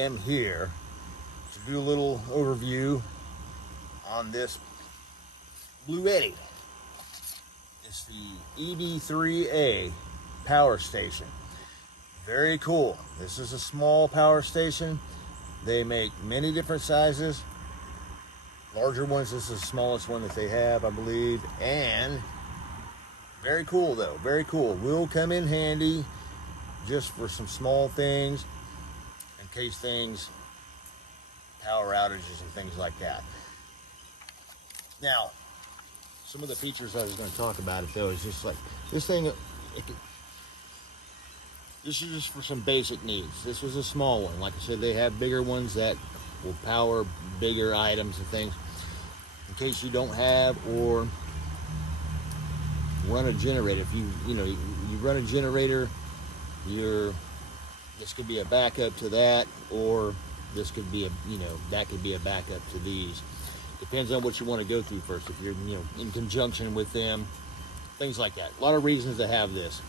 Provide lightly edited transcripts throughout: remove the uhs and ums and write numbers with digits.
am here to do a little overview on this Bluetti. It's the EB3A power station. Very cool. This is a small power station. They make many different sizes. Larger ones, this is the smallest one that they have, I believe. And very cool though, very cool. Will come in handy just for some small things in case things, power outages and things like that. Now, some of the features I was going to talk about it though is just like this thing. This is just for some basic needs. This was a small one. Like I said, they have bigger ones that will power bigger items and things in case you don't have or run a generator. If you run a generator, this could be a backup to that, or this could be that could be a backup to these. Depends on what you want to go through first. If you're in conjunction with them, things like that. A lot of reasons to have this.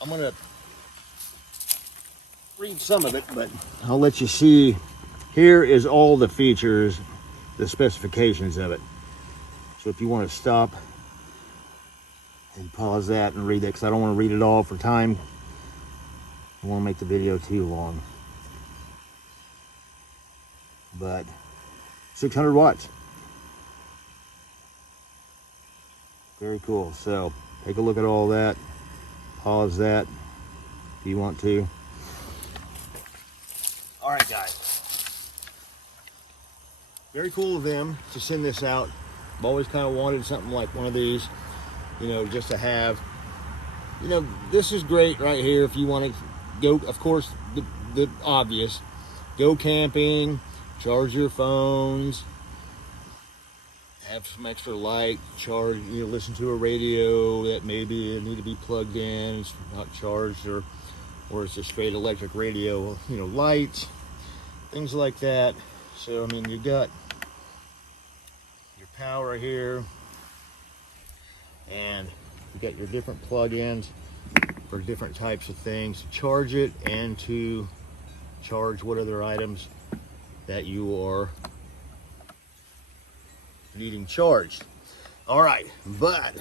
I'm gonna read some of it, but I'll let you see. Here is all the features, the specifications of it. So if you want to stop and pause that and read that, because I don't want to read it all for time. I won't make the video too long. But 600 watts. Very cool. So take a look at all that. Pause that if you want to. All right, guys. Very cool of them to send this out. I've always kind of wanted something like one of these, just to have. This is great right here if you want to go, of course, the obvious. Go camping, charge your phones, have some extra light, charge, listen to a radio that maybe need to be plugged in, it's not charged, or it's a straight electric radio, lights, things like that. So, you got your power here, and you got your different plug-ins for different types of things to charge it and to charge what other items that you are needing charged. All right, but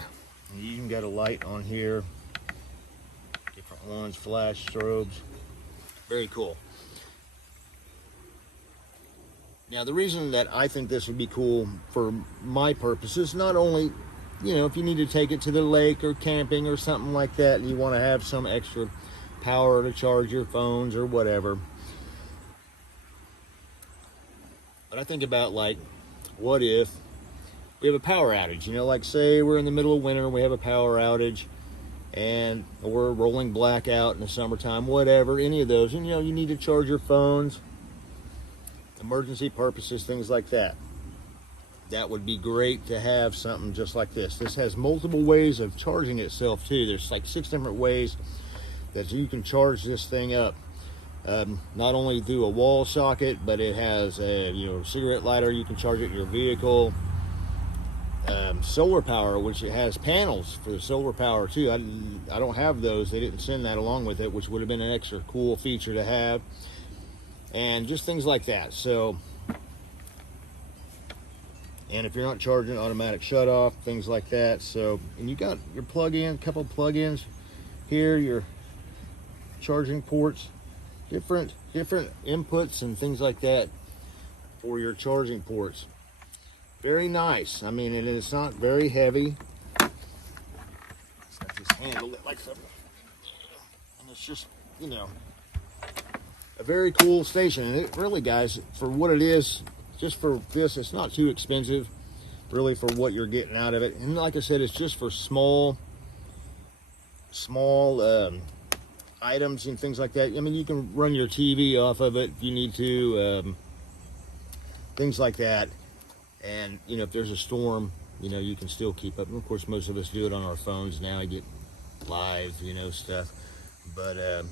you even got a light on here, different ones, flash, strobes. Very cool. Now, the reason that I think this would be cool for my purposes, not only, if you need to take it to the lake or camping or something like that, and you want to have some extra power to charge your phones or whatever. But I think about, like, what if we have a power outage? Like say we're in the middle of winter and we have a power outage, and we're rolling blackout in the summertime, whatever, any of those, and you need to charge your phones, emergency purposes, things like that. That would be great to have something just like this. This has multiple ways of charging itself too. There's like 6 different ways that you can charge this thing up. Not only through a wall socket, but it has a cigarette lighter. You can charge it in your vehicle. Solar power, which it has panels for the solar power too. I don't have those. They didn't send that along with it, which would have been an extra cool feature to have. And just things like that. So, and if you're not charging, automatic shut off, things like that. So, and you got your plug-in, couple plug-ins here, your charging ports, different inputs and things like that for your charging ports. Very nice. And it's not very heavy. I just handled it like something. And it's just, a very cool station. And it really, guys, for what it is, just for this, it's not too expensive, really, for what you're getting out of it. And like I said, it's just for small items and things like that. You can run your TV off of it if you need to, things like that. And if there's a storm, you can still keep up. And of course, most of us do it on our phones now. You get live, stuff. But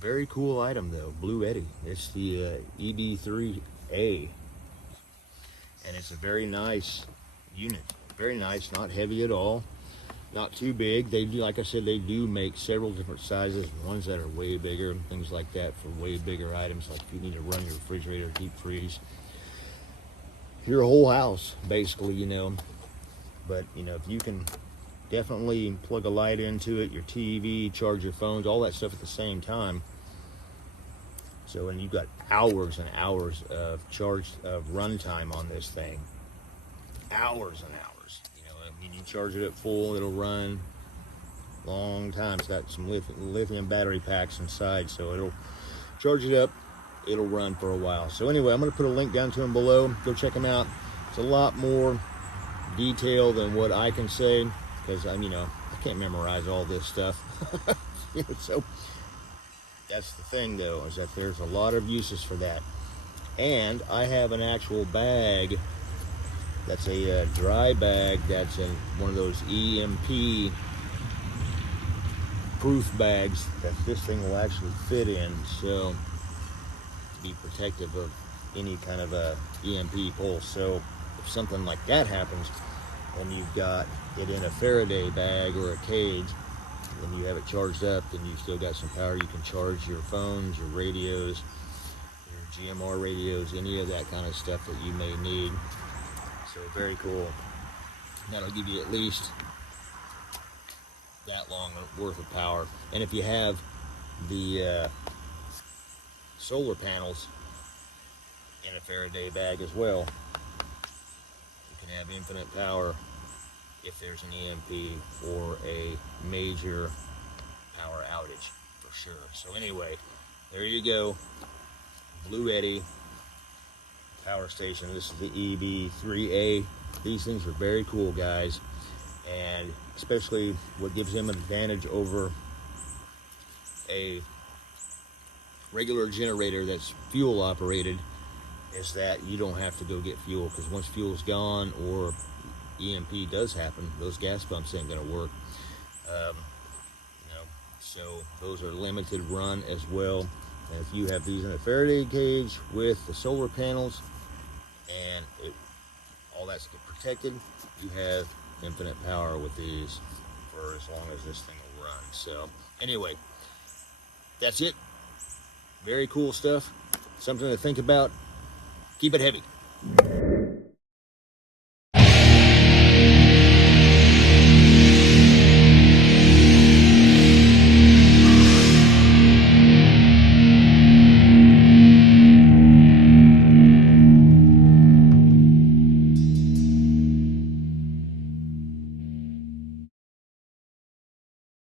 very cool item though, Bluetti. It's the EB3A, and it's a very nice unit. Very nice, not heavy at all. not too big. They do, like I said, they do make several different sizes, ones that are way bigger and things like that for way bigger items, like if you need to run your refrigerator, deep freeze, your whole house, basically, you know. But, you know, if you can definitely plug a light into it, your TV, charge your phones, all that stuff at the same time. So, and you've got hours and hours of runtime on this thing. Hours and hours. You know, I mean, you charge it at full, it'll run long time. It's got some lithium battery packs inside, so it'll charge it up, it'll run for a while. So anyway, I'm going to put a link down to them below. Go check them out. It's a lot more detail than what I can say, because I'm, you know, I can't memorize all this stuff. You know, so that's the thing, though, is that there's a lot of uses for that. And I have an actual bag that's a dry bag that's in one of those EMP proof bags that this thing will actually fit in, so to be protective of any kind of a EMP pulse. So if something like that happens and you've got it in a Faraday bag or a cage, when you have it charged up, then you've still got some power. You can charge your phones, your radios, your GMR radios, any of that kind of stuff that you may need. So very cool. That'll give you at least that long worth of power. And if you have the solar panels in a Faraday bag as well, you can have infinite power if there's an EMP or a major power outage, for sure. So anyway, there you go. Bluetti power station. This is the EB3A. These things are very cool, guys, and especially what gives them an advantage over a regular generator that's fuel operated is that you don't have to go get fuel, because once fuel's gone or EMP does happen, those gas pumps ain't gonna work. You know, so those are limited run as well. And if you have these in a Faraday cage with the solar panels and all that's protected, you have infinite power with these for as long as this thing will run. So anyway, that's it. Very cool stuff. Something to think about. Keep it heavy.